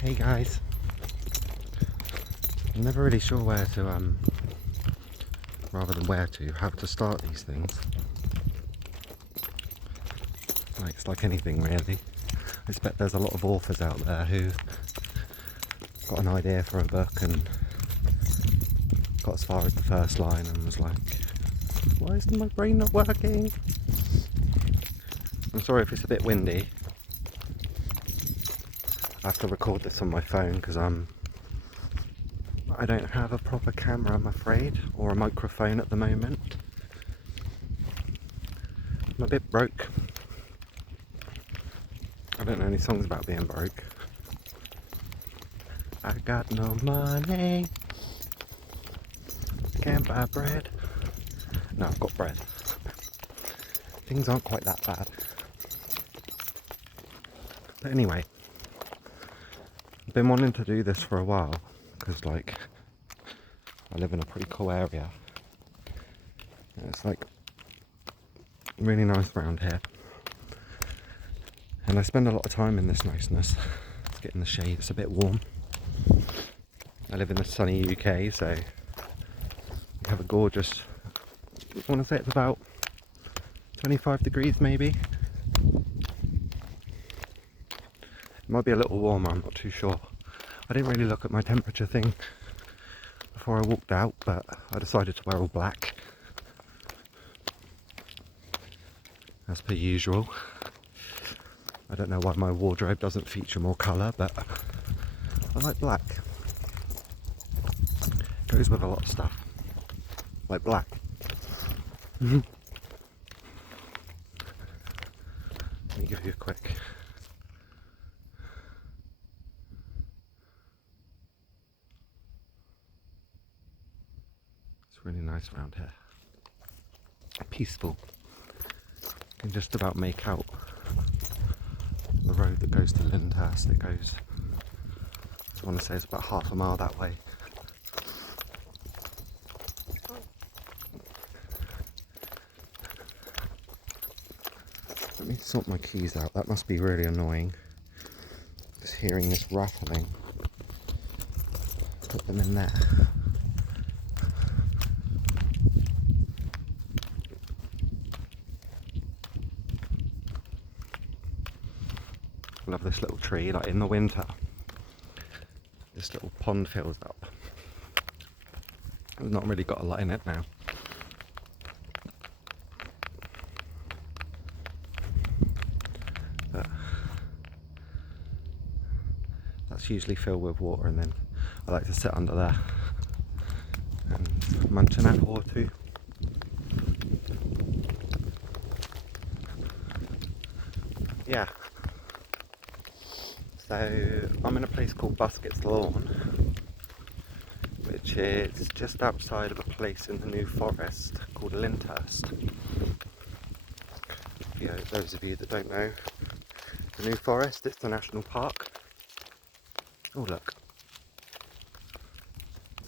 Hey guys, I'm never really sure where to, rather than where to, how to start these things. Like, it's like anything really. I expect there's a lot of authors out there who got an idea for a book and got as far as the first line and was like, why is my brain not working? I'm sorry if it's a bit windy. I have to record this on my phone because I don't have a proper camera, I'm afraid, or a microphone at the moment. I'm a bit broke. I don't know any songs about being broke. I got no money, can't buy bread. No, I've got bread. Things aren't quite that bad. But anyway, I've been wanting to do this for a while because, like, I live in a pretty cool area. And it's like really nice around here. And I spend a lot of time in this niceness. It's getting the shade, it's a bit warm. I live in the sunny UK, so we have a gorgeous, I want to say it's about 25 degrees maybe. It might be a little warmer, I'm not too sure. I didn't really look at my temperature thing before I walked out, but I decided to wear all black, as per usual. I don't know why my wardrobe doesn't feature more colour, but I like black. Goes with a lot of stuff, like black. Let me give you a quick. It's really nice around here. Peaceful. You can just about make out the road that goes to Lyndhurst. It goes, I want to say it's about half a mile that way. Let me sort my keys out. That must be really annoying. Just hearing this rattling. Put them in there. Love this little tree. Like in the winter, this little pond fills up. It's not really got a lot in it now. But that's usually filled with water, and then I like to sit under there and munch an apple or two. Yeah. So I'm in a place called Busket's Lawn, which is just outside of a place in the New Forest called Lyndhurst. You know, those of you that don't know the New Forest, it's the national park. Oh look,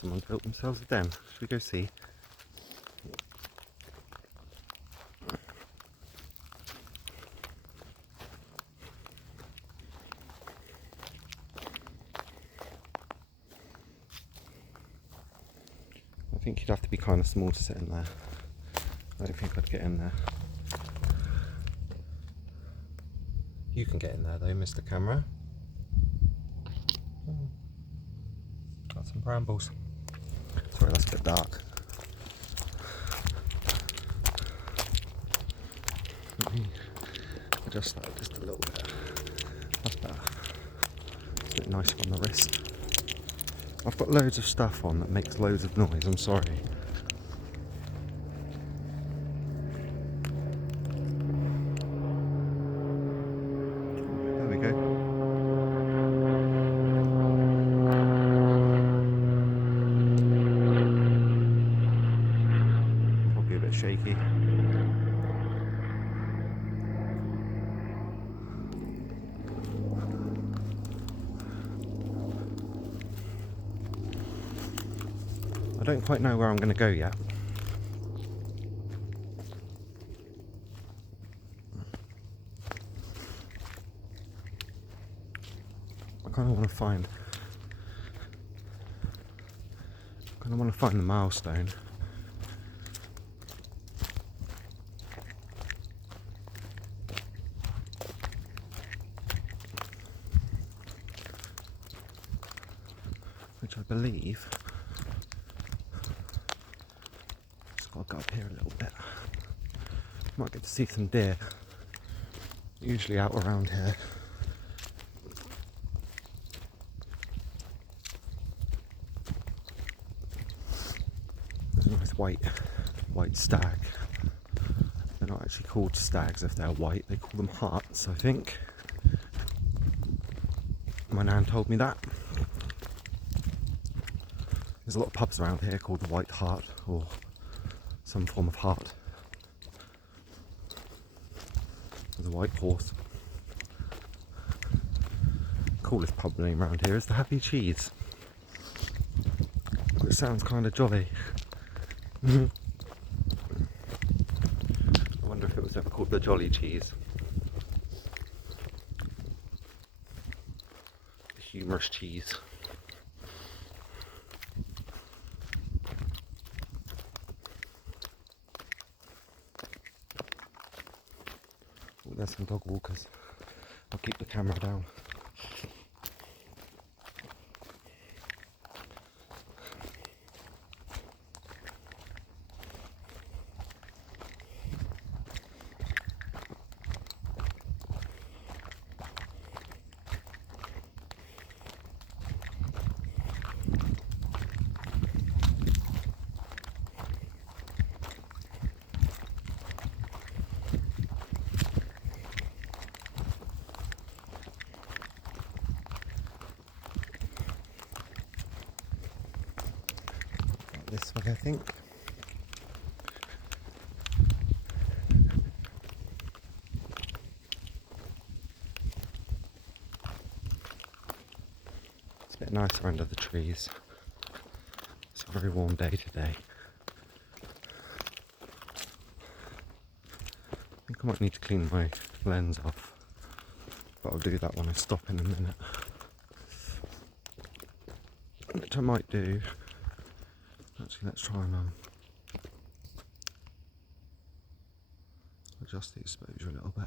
someone built themselves a den. Should we go see? I think you'd have to be kind of small to sit in there. I don't think I'd get in there. You can get in there though, Mr. Camera. Got some brambles. Sorry, that's a bit dark. Let me adjust that just a little bit. That's better. It's a bit nicer on the wrist. I've got loads of stuff on that makes loads of noise, I'm sorry. There we go. Probably a bit shaky. I don't quite know where I'm going to go yet. I kind of want to find the milestone. Which I believe, just got to go up here a little bit. Might get to see some deer, usually out around here. There's a nice white stag. They're not actually called stags if they're white, they call them harts, I think. My nan told me that. There's a lot of pubs around here called the White Hart or some form of hart. There's a white horse. Coolest pub name around here is the Happy Cheese, which sounds kind of jolly. I wonder if it was ever called the Jolly Cheese. The humorous cheese. Oh, there's some dog walkers. I'll keep the camera down. This way, I think. It's a bit nicer under the trees. It's a very warm day today. I think I might need to clean my lens off, but I'll do that when I stop in a minute. Which I might do. Actually, let's try and adjust the exposure a little bit.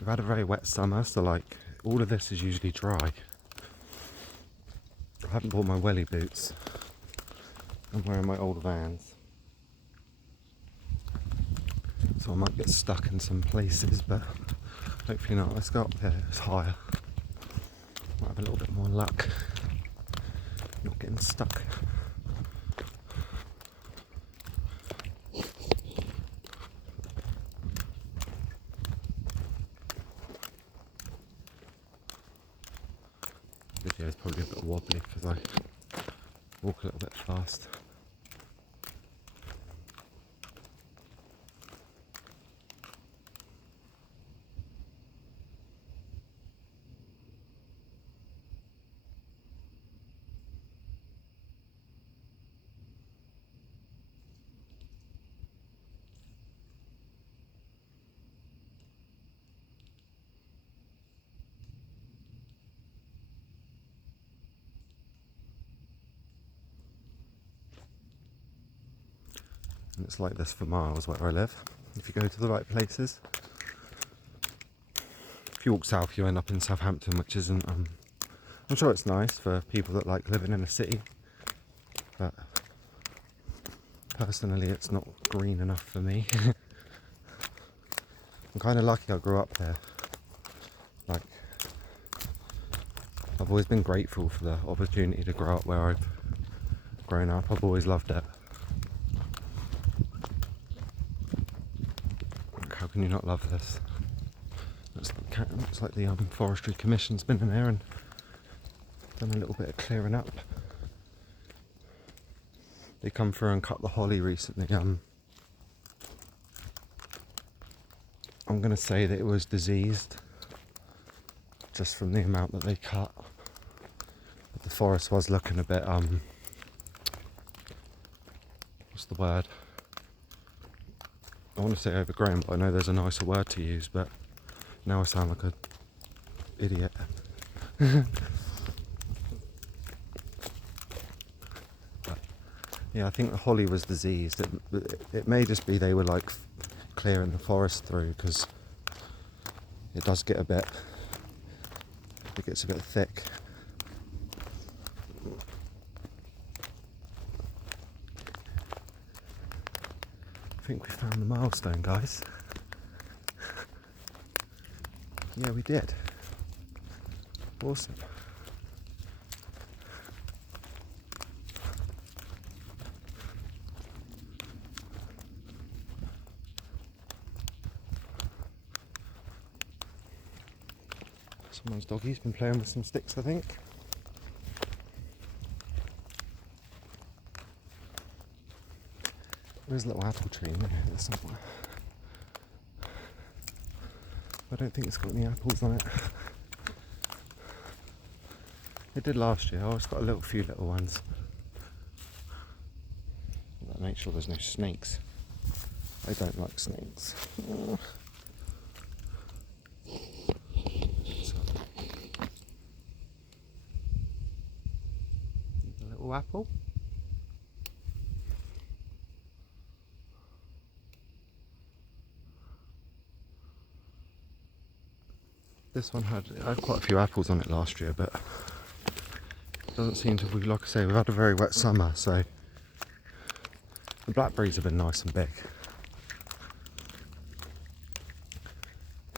We've had a very wet summer, so like all of this is usually dry. I haven't bought my welly boots. I'm wearing my old Vans, so I might get stuck in some places, but hopefully not. Let's go up there, it's higher. Might have a little bit more luck not getting stuck. The video is probably a bit wobbly because I walk a little bit fast. And it's like this for miles where I live, if you go to the right places. If you walk south, you end up in Southampton, which isn't, I'm sure it's nice for people that like living in a city, but personally it's not green enough for me. I'm kind of lucky I grew up there. Like, I've always been grateful for the opportunity to grow up where I've grown up. I've always loved it. How can you not love this? Looks like the Forestry Commission's been in there and done a little bit of clearing up. They come through and cut the holly recently. I'm going to say that it was diseased, just from the amount that they cut. But the forest was looking a bit, what's the word? I want to say overgrown, but I know there's a nicer word to use, but now I sound like an idiot. But, yeah, I think the holly was diseased. It may just be they were like clearing the forest through, because it does get it gets a bit thick. I think we found the milestone, guys. Yeah, we did. Awesome. Someone's doggy's been playing with some sticks, I think. There's a little apple tree in there somewhere. I don't think it's got any apples on it. It did last year. Oh, it's got a few little ones. Gotta make sure there's no snakes. I don't like snakes. A little apple. This one had quite a few apples on it last year, but it doesn't seem to be, like I say, we've had a very wet summer, so the blackberries have been nice and big.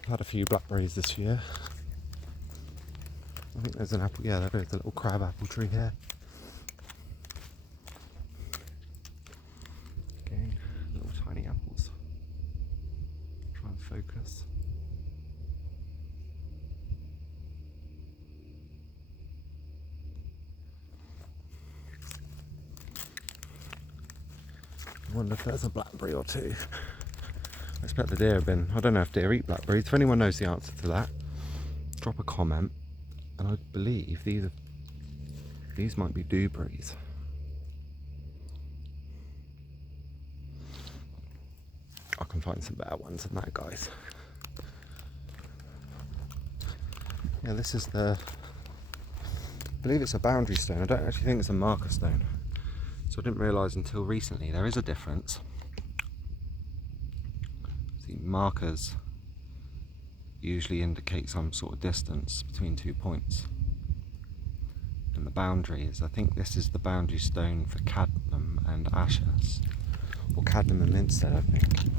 I've had a few blackberries this year. I think there's an apple, yeah, there is a little crab apple tree here. Again, little tiny apples. Try and focus. I wonder if there's a blackberry or two. I expect the deer have been. I don't know if deer eat blackberries. If anyone knows the answer to that, drop a comment. And I believe these might be dewberries. I can find some better ones than that, guys. Yeah, this is I believe it's a boundary stone. I don't actually think it's a marker stone. So I didn't realise until recently there is a difference. See, markers usually indicate some sort of distance between 2 points. And the boundary is, I think this is the boundary stone for cadmium and ashes. Or cadmium and linseed, I think.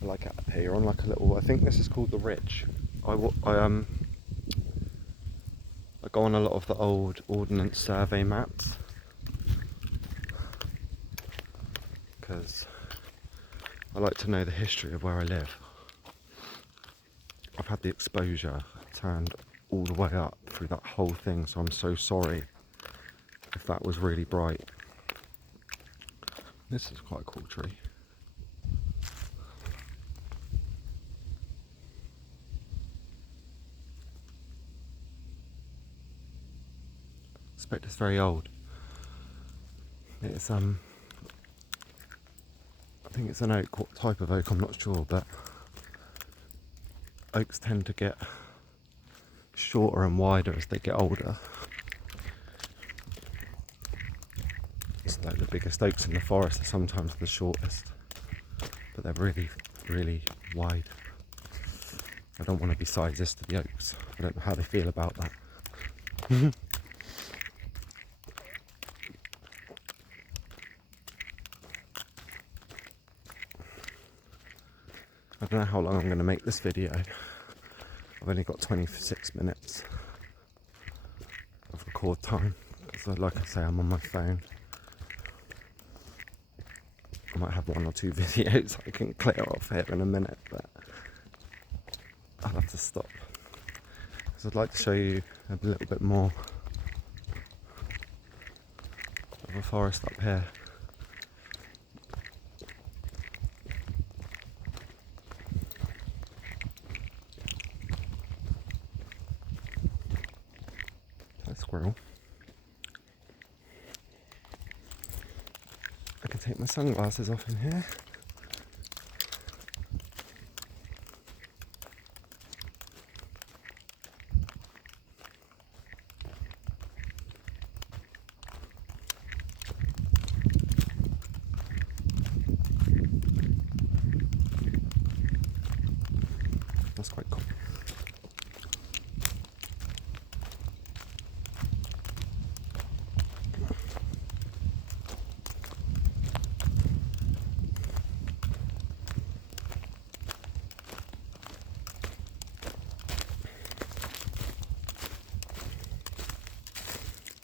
I like it up here. You're on like a little, I think this is called the Ridge. I go on a lot of the old Ordnance Survey maps because I like to know the history of where I live. I've had the exposure turned all the way up through that whole thing, so I'm so sorry if that was really bright. This is quite a cool tree. I suspect it's very old. It's I think it's an oak. What type of oak, I'm not sure, but oaks tend to get shorter and wider as they get older. It's like the biggest oaks in the forest are sometimes the shortest, but they're really, really wide. I don't want to be sizest to the oaks. I don't know how they feel about that. I don't know how long I'm going to make this video. I've only got 26 minutes of record time, because like I say, I'm on my phone. I might have 1 or 2 videos I can clear off here in a minute, but I'll have to stop. Because I'd like to show you a little bit more of a forest up here. Squirrel. take my sunglasses off in here. That's quite cool.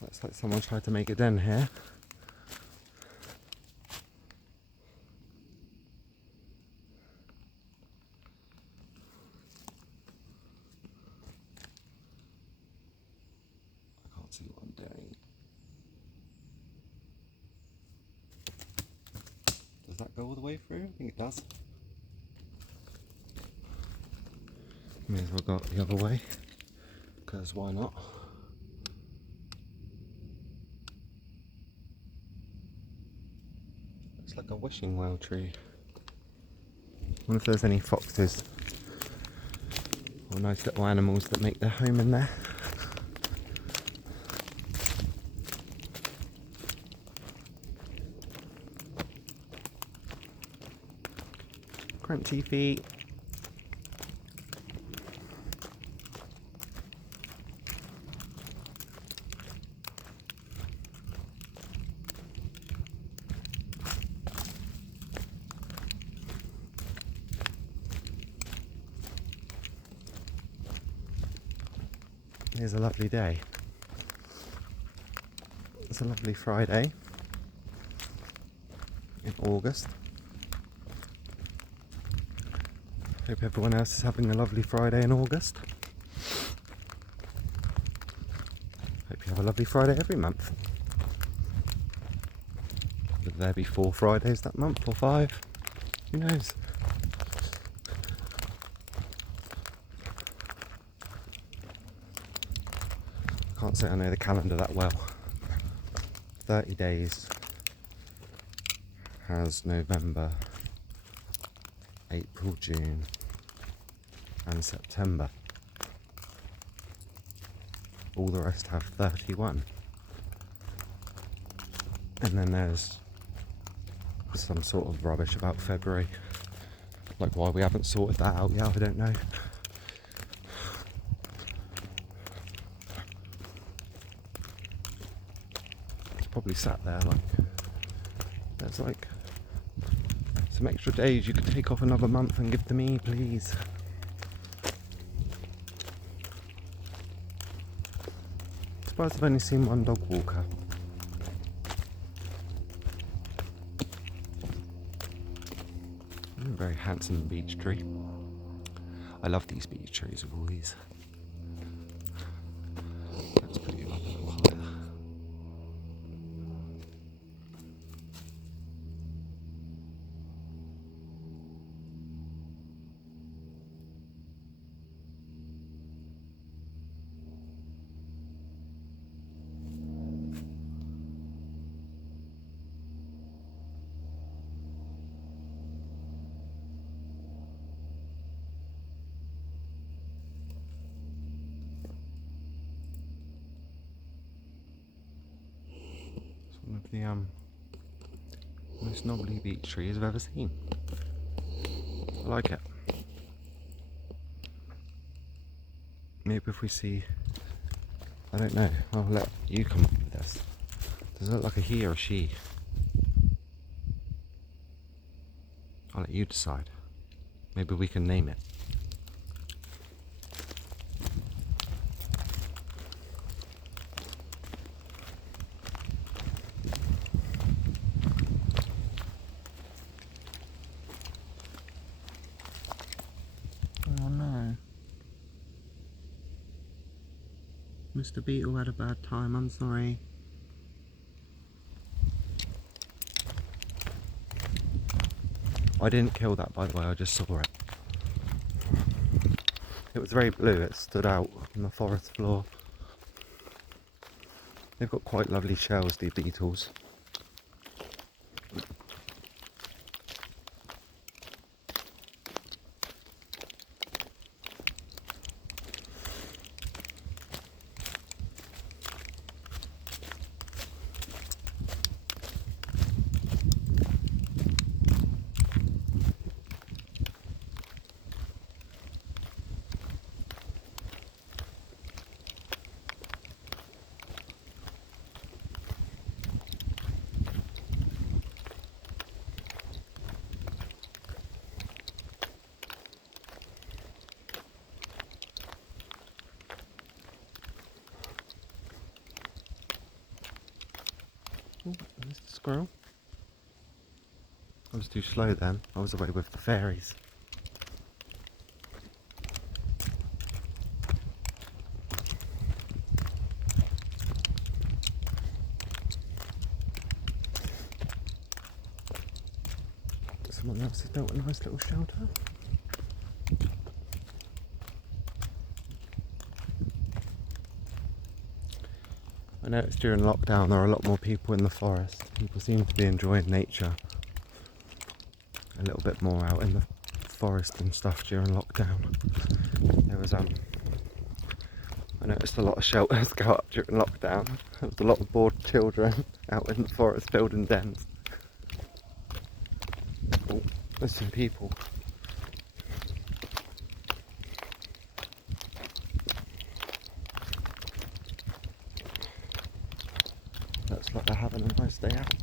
Looks like someone tried to make a den here. I can't see what I'm doing. Does that go all the way through? I think it does. May as well go the other way, because why not? Looks like a wishing well tree. I wonder if there's any foxes or nice little animals that make their home in there. Crunchy feet. Here's a lovely day. It's a lovely Friday in August. Hope everyone else is having a lovely Friday in August. Hope you have a lovely Friday every month. Will there be 4 Fridays that month or 5? Who knows? Can't say I know the calendar that well. 30 days has November, April, June and September. All the rest have 31. And then there's some sort of rubbish about February. Like why we haven't sorted that out yet, I don't know. Probably sat there like there's like some extra days you could take off another month and give to me, please. Surprised I've only seen one dog walker. A very handsome beech tree. I love these beech trees with all these. Let's put you up a little higher. One of the most Noblybe beech trees I've ever seen. I like it. Maybe if we see, I don't know, I'll let you come up with this. Does it look like a he or a she? I'll let you decide. Maybe we can name it. Mr. Beetle had a bad time, I'm sorry. I didn't kill that, by the way, I just saw it. It was very blue, it stood out on the forest floor. They've got quite lovely shells, the beetles. Oh, there's the squirrel. I was too slow then. I was away with the fairies. Someone else has built a nice little shelter. I noticed during lockdown there are a lot more people in the forest. People seem to be enjoying nature a little bit more out in the forest and stuff during lockdown. There was I noticed a lot of shelters go up during lockdown. There was a lot of bored children out in the forest building dens. Oh, there's some people. Looks like they're having a nice day out.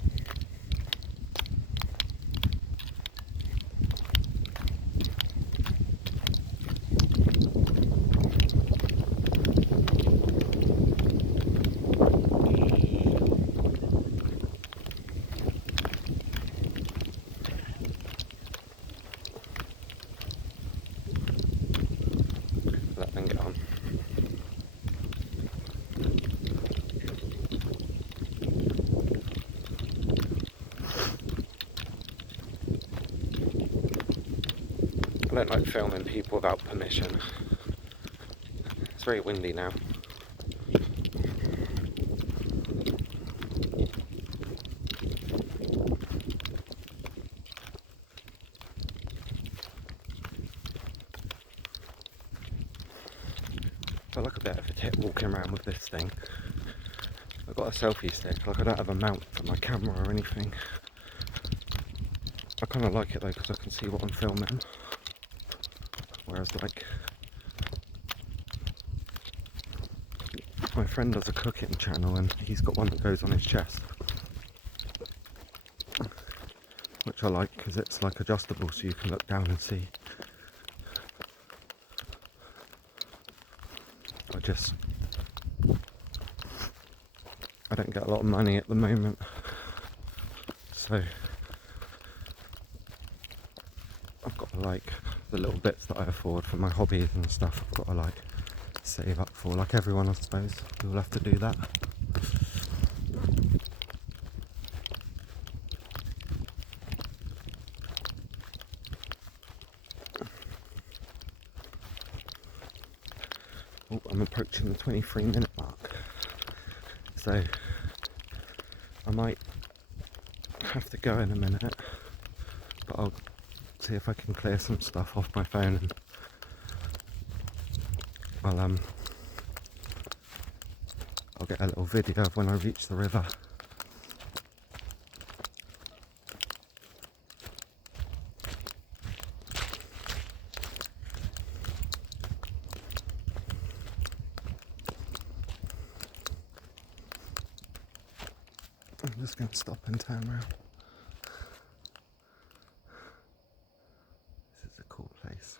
Let them get on. I don't like filming people without permission. It's very windy now. I look a bit of a tit walking around with this thing. I've got a selfie stick, like I don't have a mount for my camera or anything. I kind of like it though because I can see what I'm filming. Whereas like, my friend does a cooking channel and he's got one that goes on his chest. Which I like because it's like adjustable so you can look down and see. I don't get a lot of money at the moment, so I've got to like the little bits that I afford for my hobbies and stuff. I've got to like save up for, like everyone I suppose. We all have to do that. Oh, I'm approaching the 23-minute mark, so I might have to go in a minute, but I'll see if I can clear some stuff off my phone and I'll get a little video of when I reach the river. I'm just going to stop and turn around. This is a cool place.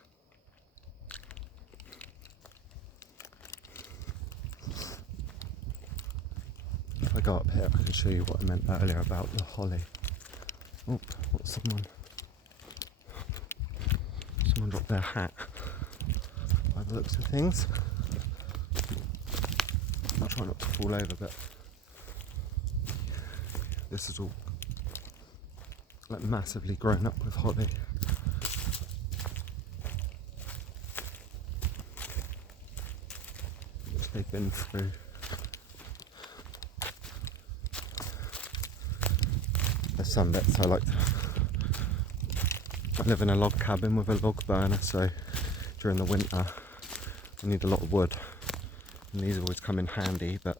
If I go up here I can show you what I meant earlier about the holly. Oh, what's someone dropped their hat by the looks of things. I'll try not to fall over, but this is all like massively grown up with holly. Which they've been through. There's some bits I live in a log cabin with a log burner, so during the winter I need a lot of wood and these always come in handy, but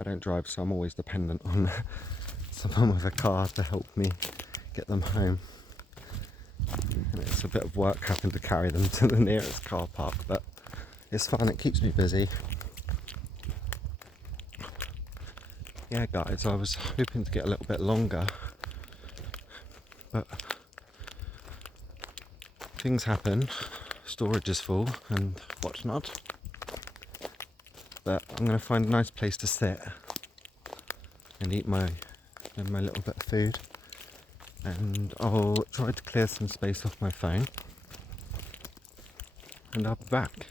I don't drive, so I'm always dependent on someone with a car to help me get them home. And it's a bit of work having to carry them to the nearest car park, but it's fun, it keeps me busy. Yeah guys, I was hoping to get a little bit longer, but things happen, storage is full and whatnot. But I'm going to find a nice place to sit and eat my little bit of food, and I'll try to clear some space off my phone, and I'll be back.